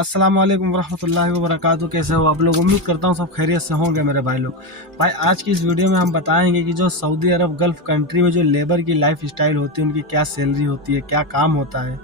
अस्सलाम वालेकुम वरहमतुल्लाहि वबरकातुहू। कैसे हो आप लोग? उम्मीद करता हूँ सब खैरियत से होंगे मेरे भाई लोग। भाई आज की इस वीडियो में हम बताएंगे कि जो सऊदी अरब गल्फ़ कंट्री में जो लेबर की लाइफ स्टाइल होती है, उनकी क्या सैलरी होती है, क्या काम होता है,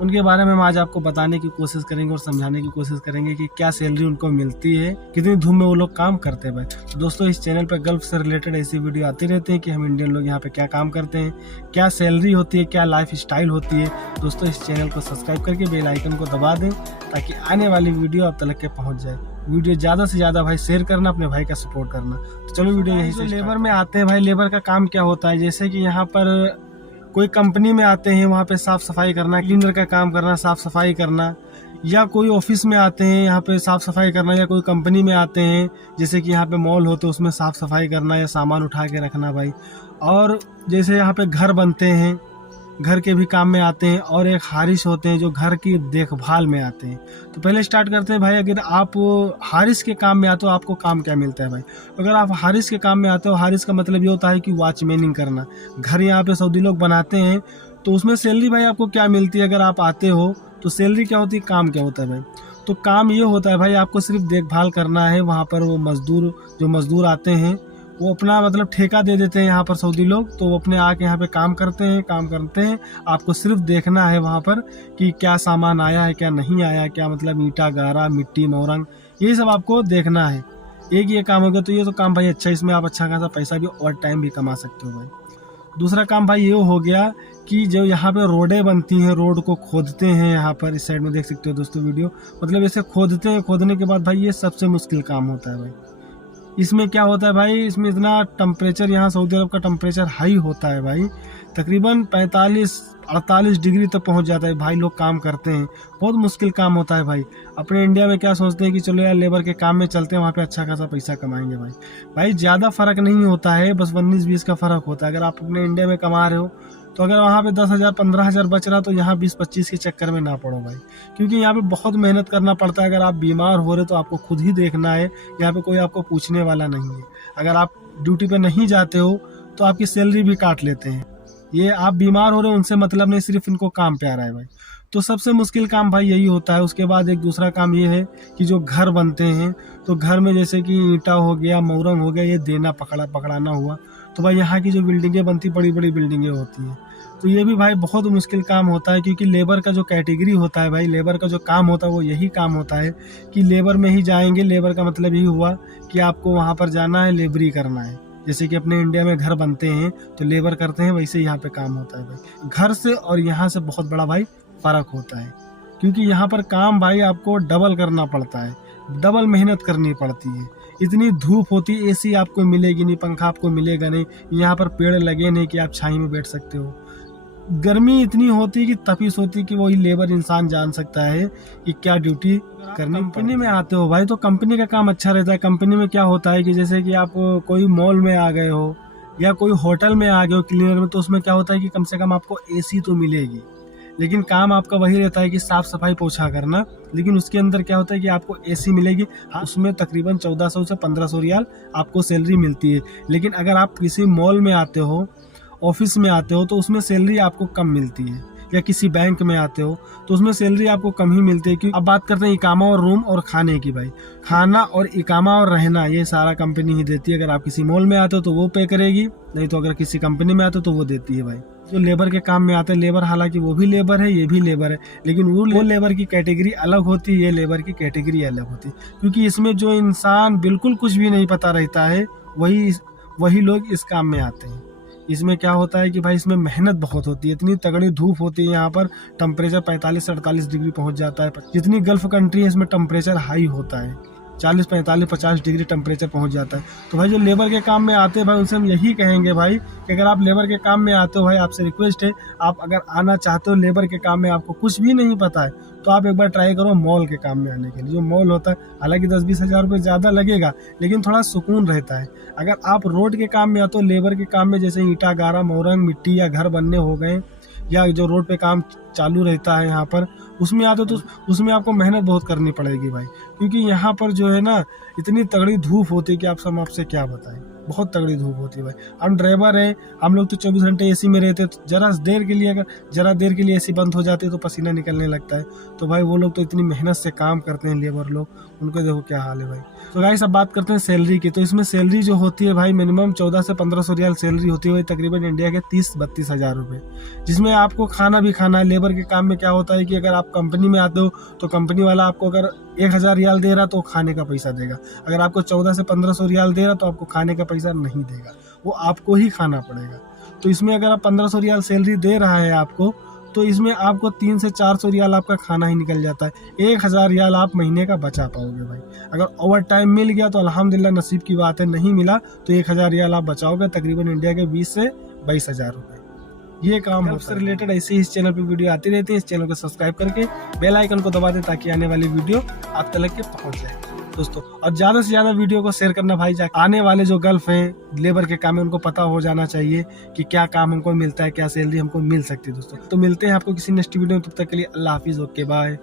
उनके बारे में हम आज आपको बताने की कोशिश करेंगे और समझाने की कोशिश करेंगे कि क्या सैलरी उनको मिलती है, कितनी धूम में वो लोग काम करते हैं। भाई तो दोस्तों, इस चैनल पर गल्फ से रिलेटेड ऐसी वीडियो आती रहती है कि हम इंडियन लोग यहाँ पे क्या काम करते हैं, क्या सैलरी होती है, क्या लाइफ स्टाइल होती है। दोस्तों, इस चैनल को सब्सक्राइब करके बेल आइकन को दबा दें ताकि आने वाली वीडियो आप तक के पहुँच जाए। वीडियो ज़्यादा से ज़्यादा भाई शेयर करना, अपने भाई का सपोर्ट करना। तो चलो वीडियो यहीं से। लेबर में आते हैं भाई, लेबर का काम क्या होता है, जैसे कि यहाँ पर कोई कंपनी में आते हैं, वहाँ पे साफ़ सफाई करना, क्लीनर का काम करना, साफ़ सफाई करना, या कोई ऑफिस में आते हैं यहाँ पे साफ़ सफाई करना, या कोई कंपनी में आते हैं जैसे कि यहाँ पे मॉल हो तो उसमें साफ़ सफाई करना या सामान उठा के रखना भाई। और जैसे यहाँ पे घर बनते हैं, घर के भी काम में आते हैं, और एक हारिस होते हैं जो घर की देखभाल में आते हैं। तो पहले स्टार्ट करते हैं भाई, अगर आप हारिस के काम में आते हो आपको काम क्या मिलता है भाई। अगर आप हारिस के काम में आते हो, हारिस का मतलब ये होता है कि वॉचमैनिंग करना। घर यहाँ पे सऊदी लोग बनाते हैं, तो उसमें सैलरी भाई आपको क्या मिलती है अगर आप आते हो तो सैलरी क्या होती है, काम क्या होता है भाई। तो काम ये होता है भाई, आपको सिर्फ देखभाल करना है। वहाँ पर वो मजदूर आते हैं, वो अपना मतलब ठेका दे देते हैं यहाँ पर सऊदी लोग, तो वो अपने आके यहाँ पे काम करते हैं। आपको सिर्फ देखना है वहाँ पर कि क्या सामान आया है, क्या नहीं आया, क्या मतलब ईंटा गारा, मिट्टी मोरंग, ये सब आपको देखना है। एक ये काम हो गया, तो ये तो काम भाई अच्छा, इसमें आप अच्छा खासा पैसा भी और टाइम भी कमा सकते हो भाई। दूसरा काम भाई ये हो गया कि जो यहाँ पे रोडें बनती हैं, रोड को खोदते हैं। यहाँ पर इस साइड में देख सकते हो दोस्तों वीडियो, मतलब ऐसे खोदते हैं। खोदने के बाद भाई ये सबसे मुश्किल काम होता है भाई। इसमें क्या होता है भाई, इसमें इतना टेम्परेचर, यहाँ सऊदी अरब का टेम्परेचर हाई होता है भाई, तकरीबन 45-48 डिग्री तक पहुंच जाता है भाई। लोग काम करते हैं, बहुत मुश्किल काम होता है भाई। अपने इंडिया में क्या सोचते हैं कि चलो यार लेबर के काम में चलते हैं, वहाँ पे अच्छा खासा पैसा कमाएंगे भाई। भाई ज़्यादा फ़र्क नहीं होता है, बस 19-20 का फ़र्क होता है। अगर आप अपने इंडिया में कमा रहे हो तो अगर वहाँ पे 10,000 15,000 बच रहा, तो यहाँ 20-25 के चक्कर में ना पड़ो भाई, क्योंकि यहाँ पे बहुत मेहनत करना पड़ता है। अगर आप बीमार हो रहे तो आपको खुद ही देखना है, यहाँ पे कोई आपको पूछने वाला नहीं है। अगर आप ड्यूटी पे नहीं जाते हो तो आपकी सैलरी भी काट लेते हैं। ये आप बीमार हो रहे हो उनसे मतलब नहीं, सिर्फ इनको काम प्यारा है भाई। तो सबसे मुश्किल काम भाई यही होता है। उसके बाद एक दूसरा काम ये है कि जो घर बनते हैं, तो घर में जैसे कि ईंटा हो गया, मोरंग हो गया, ये देना पकड़ाना हुआ, तो भाई यहाँ की जो बिल्डिंगें बनती, बड़ी बड़ी बिल्डिंगें होती हैं, तो ये भी भाई बहुत मुश्किल काम होता है। क्योंकि लेबर का जो कैटेगरी होता है भाई, लेबर का जो काम होता है वो यही काम होता है कि लेबर में ही जाएंगे। लेबर का मतलब यही हुआ कि आपको वहाँ पर जाना है, लेबरी करना है। जैसे कि अपने इंडिया में घर बनते हैं तो लेबर करते हैं, वैसे यहाँ पे काम होता है भाई। घर से और यहाँ से बहुत बड़ा भाई फ़र्क होता है, क्योंकि यहाँ पर काम भाई आपको डबल करना पड़ता है, डबल मेहनत करनी पड़ती है। इतनी धूप होती है, एसी आपको मिलेगी नहीं, पंखा आपको मिलेगा नहीं, यहाँ पर पेड़ लगे नहीं कि आप छाई में बैठ सकते हो। गर्मी इतनी होती है कि तपिश होती है कि वही लेबर इंसान जान सकता है कि क्या ड्यूटी करनी। कंपनी में आते हो भाई तो कंपनी का काम अच्छा रहता है। कंपनी में क्या होता है कि जैसे कि आप कोई मॉल में आ गए हो या कोई होटल में आ गए हो क्लीनर में, तो उसमें क्या होता है कि कम से कम आपको एसी तो मिलेगी, लेकिन काम आपका वही रहता है कि साफ सफाई पोछा करना। लेकिन उसके अंदर क्या होता है कि आपको एसी मिलेगी, हाँ उसमें तकरीबन 1400 से 1500 रियाल आपको सैलरी मिलती है। लेकिन अगर आप किसी मॉल में आते हो, ऑफिस में आते हो, तो उसमें सैलरी आपको कम मिलती है। या किसी बैंक में आते हो तो उसमें सैलरी आपको कम ही मिलती है। क्योंकि अब बात करते हैं इकामा और रूम और खाने की भाई। खाना और इकामा और रहना ये सारा कंपनी ही देती है। अगर आप किसी मॉल में आते हो तो वो पे करेगी, नहीं तो अगर किसी कंपनी में आते हो तो वो देती है भाई। जो लेबर के काम में आते हैं, लेबर हालांकि वो भी लेबर है, ये भी लेबर है, लेकिन वो लेबर की कैटेगरी अलग होती है, ये लेबर की कैटेगरी अलग होती है। क्योंकि इसमें जो इंसान बिल्कुल कुछ भी नहीं पता रहता है, वही लोग इस काम में आते हैं। इसमें क्या होता है कि भाई इसमें मेहनत बहुत होती है, इतनी तगड़ी धूप होती है। यहाँ पर टेम्परेचर 45 से 48 डिग्री पहुंच जाता है। जितनी गल्फ कंट्री है इसमें टेम्परेचर हाई होता है, 40, 45, 50 डिग्री टेम्परेचर पहुंच जाता है। तो भाई जो लेबर के काम में आते हैं भाई, उनसे हम यही कहेंगे भाई कि अगर आप लेबर के काम में आते हो भाई, आपसे रिक्वेस्ट है, आप अगर आना चाहते हो लेबर के काम में, आपको कुछ भी नहीं पता है, तो आप एक बार ट्राई करो मॉल के काम में आने के लिए। जो मॉल होता है, हालांकि 10-20 हज़ार रुपये ज़्यादा लगेगा, लेकिन थोड़ा सुकून रहता है। अगर आप रोड के काम में आते हो, लेबर के काम में, जैसे ईंटा गारा, मोरंग, मिट्टी या घर बनने हो गए, या जो रोड पे काम चालू रहता है यहाँ पर, उसमें आते तो उसमें आपको मेहनत बहुत करनी पड़ेगी भाई। क्योंकि यहाँ पर जो है ना, इतनी तगड़ी धूप होती है कि आपसे क्या बताएं, बहुत तगड़ी धूप होती है भाई। हम ड्राइवर हैं, हम लोग तो 24 घंटे एसी में रहते, तो जरा देर के लिए एसी बंद हो जाती है तो पसीना निकलने लगता है। तो भाई वो लोग तो इतनी मेहनत से काम करते हैं लेबर लोग, उनको देखो क्या हाल है भाई। तो गाइस अब बात करते हैं सैलरी की। तो इसमें सैलरी जो होती है भाई मिनिमम 14 से 1500 रियाल सैलरी होती है, तकरीबन इंडिया के 30-32 हज़ार रुपये, जिसमें आपको खाना भी खाना है। लेबर के काम में क्या होता है कि अगर आप कंपनी में आते हो तो कंपनी वाला आपको अगर 1000 रियाल दे रहा तो खाने का पैसा देगा, अगर आपको 14 से 1500 रियाल दे रहा तो आपको खाने का पैसा नहीं देगा, वो आपको ही खाना पड़ेगा। तो इसमें अगर आप 1500 रियाल सैलरी दे रहा है आपको, तो इसमें आपको 300 से 400 रियाल आपका खाना ही निकल जाता है। 1000 रियाल आप महीने का बचा पाओगे भाई। अगर ओवर टाइम मिल गया तो अल्हम्दुलिल्लाह नसीब की बात है, नहीं मिला तो 1000 रियाल आप बचाओगे, तकरीबन इंडिया के 20 से 22 हज़ार रुपये। ये काम आपसे रिलेटेड ऐसे ही इस चैनल पे वीडियो आती रहती है। इस चैनल को सब्सक्राइब करके बेल आइकन को दबा दें ताकि आने वाली वीडियो आप तक के पहुंच जाए दोस्तों। और ज़्यादा से ज़्यादा वीडियो को शेयर करना भाई, आने वाले जो गल्फ हैं लेबर के काम है उनको पता हो जाना चाहिए कि क्या काम हमको मिलता है, क्या सैलरी हमको मिल सकती है दोस्तों। तो मिलते हैं आपको किसी नेक्स्ट वीडियो में, तब तक के लिए अल्लाह हाफिज़, ओके बाय।